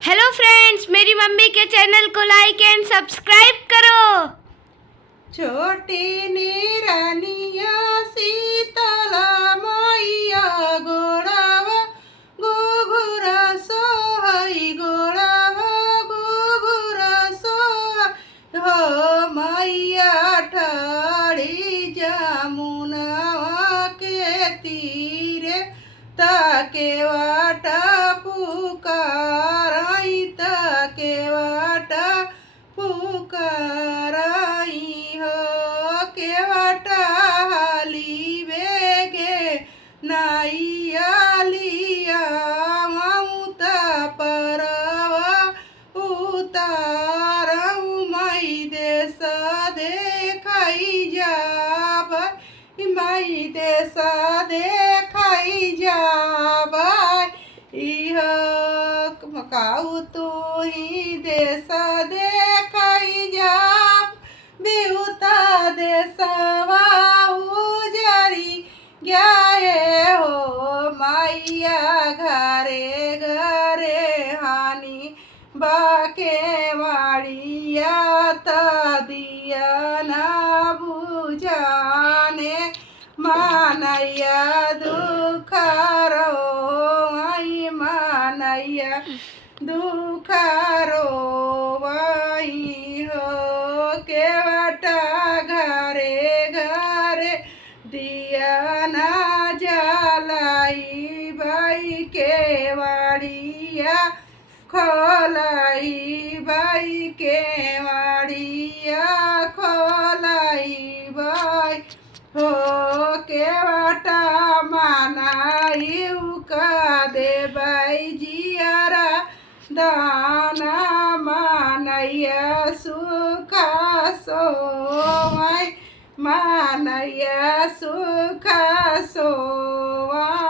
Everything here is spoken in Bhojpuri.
हेलो फ्रेंड्स, मेरी मम्मी के चैनल को लाइक एंड सब्सक्राइब करो। छोटी नी रानिया शीतला मैया गोड़ावा गुगुरा सोहई गोड़ावा गुगुरा सोहई हो मैया ठाड़ी जमुना के तीरे ताके वाटा पुकाराई ताके वाटा पुकाराई हो केवटा हाली बेगे नाइया लिया ममता परवा उतारऊ मई देश देखाई जाब मई देश देखाई जाब इह मकाऊ तू ही देश देखाई जा बिहुता देशवा उजरी गए हो मैया घरे घरे हानि बाके माड़िया दिया ना बुझाने मानैया दुखारो आई मानैया दुखारो वही हो केवटा घरे घरे दिया ना जलाई बाई के वाड़िया खोलाई बाई के वाड़िया खोलाई बाई हो केवटा मानाई का दे बाई जियारा दाना मानैया सुखा सोवाई मानैया सुखा सोवाई।